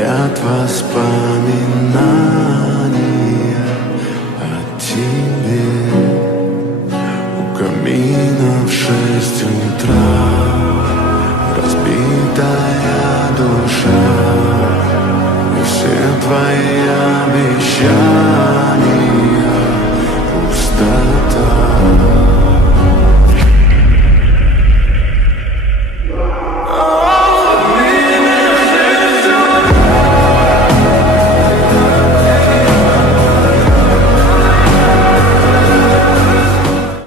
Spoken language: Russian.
горят воспоминания о тебе. У камина в 6 утра разбитая душа, и все твои обещания